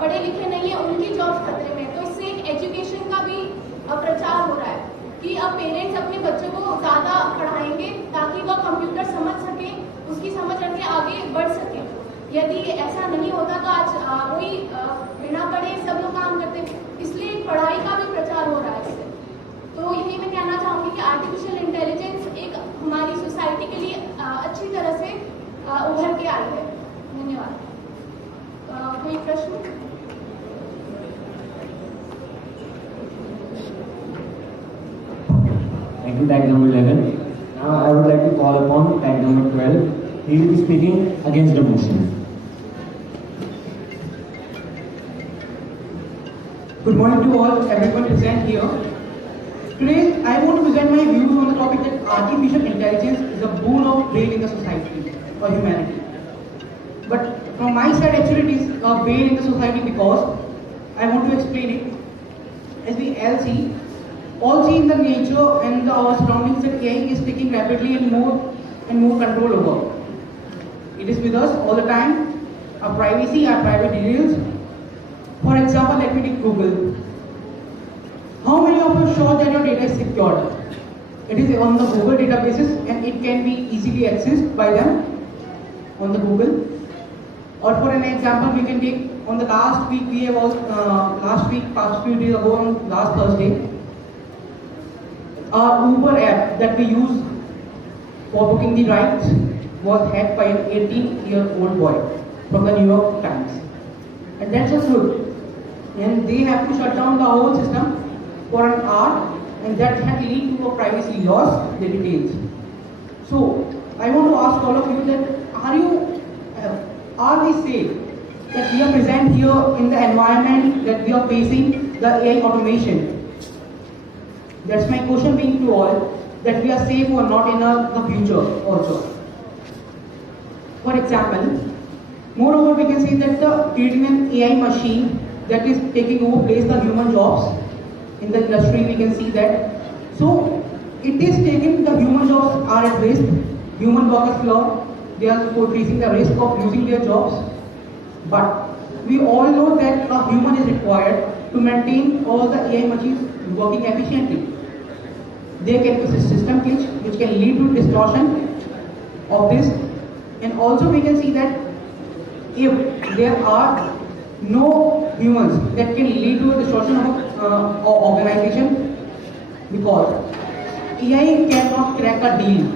पढ़े लिखे नहीं है उनकी जॉब्स खतरे में, तो इससे एक एजुकेशन का भी प्रचार हो रहा है कि अब पेरेंट्स अपने बच्चों को ज़्यादा पढ़ाएंगे ताकि वह कंप्यूटर समझ सके, उसकी समझ रख के आगे बढ़ सके। यदि ऐसा नहीं होता तो आज वही बिना पढ़े सब लोग काम करते, इसलिए पढ़ाई का भी प्रचार हो रहा है इससे। तो यही मैं कहना चाहूँगी कि आर्टिफिशियल इंटेलिजेंस एक हमारी सोसाइटी के लिए अच्छी तरह से उभर के आई है। धन्यवाद। कोई प्रश्न? Thank you, tag number 11. Now I would like to call upon tag number 12. He will be speaking against the motion. Good morning to all, everyone present here. Today, I want to present my views on the topic that artificial intelligence is a boon or bane in the society or humanity. But from my side, actually, it is a bane in the society because I want to explain it. As we all see in the nature and our surroundings that AI is taking rapidly and more control over. It is with us all the time. Our privacy, our private details. For example, let me take Google. How many of you are sure that your data is secured? It is on the Google databases and it can be easily accessed by them on the Google. Or for an example, we can take on the last week, past few days ago on last Thursday, our Uber app that we use for booking the rides was hacked by an 18-year-old boy. from the New York Times. And that's the truth. And they have to shut down the whole system for an hour, and that had lead to a privacy loss, the details. So, I want to ask all of you that are we safe that we are present here in the environment that we are facing the AI automation? That's my question being to all, that we are safe or not in the future also. For example, moreover we can say that creating an AI machine that is taking over place the human jobs in the industry, we can see that. So it is taking the human jobs are at risk, human workers law, they are facing the risk of losing their jobs. But we all know that a human is required to maintain all the AI machines working efficiently. There can be a system glitch which can lead to distortion of this, and also we can see that if there are no humans, that can lead to a distortion of organization, because AI cannot crack a deal.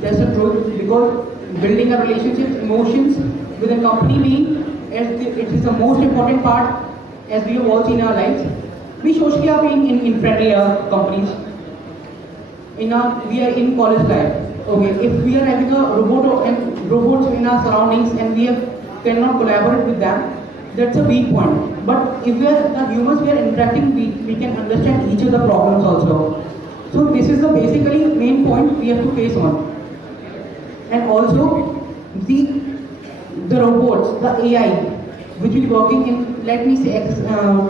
That's the truth, because building a relationship, emotions with a company being, it is the most important part, as we have all seen in our lives. We socially are being in friendly companies. We are in college life. Okay, if we are having a robots in our surroundings and we cannot collaborate with them, that's a weak point. But if we are the humans, we are interacting, we can understand each other problems also. So this is the basically main point we have to face on. And also the robots, the AI, which will be working in, let me say,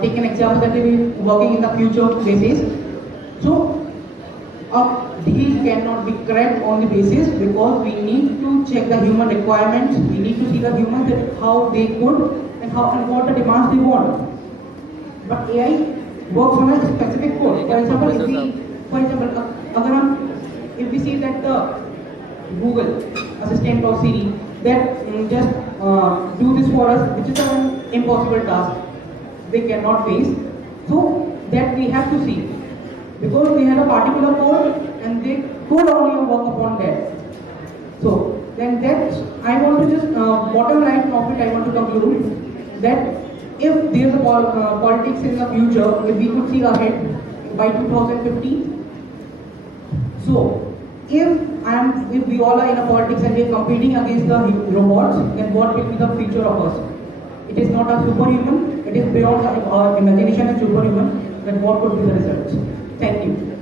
take an example that will be working in the future basis. So a deal cannot be cracked on the basis, because we need to check the human requirements, we need to see the humans, that how they could and what the demands they want. But AI works on a specific code. For example, if we see that the Google Assistant or Siri that just do this for us, which is an impossible task, they cannot face. So that we have to see, because they had a particular code and they could only work upon that. So then that's, I want to just bottom line of it, I want to conclude that if there is a politics in the future, if we could see ahead by 2050. So if we all are in a politics and we are competing against the robots, then what will be the future of us? It is not a superhuman, it is beyond our imagination and superhuman, then what could be the results? Thank you.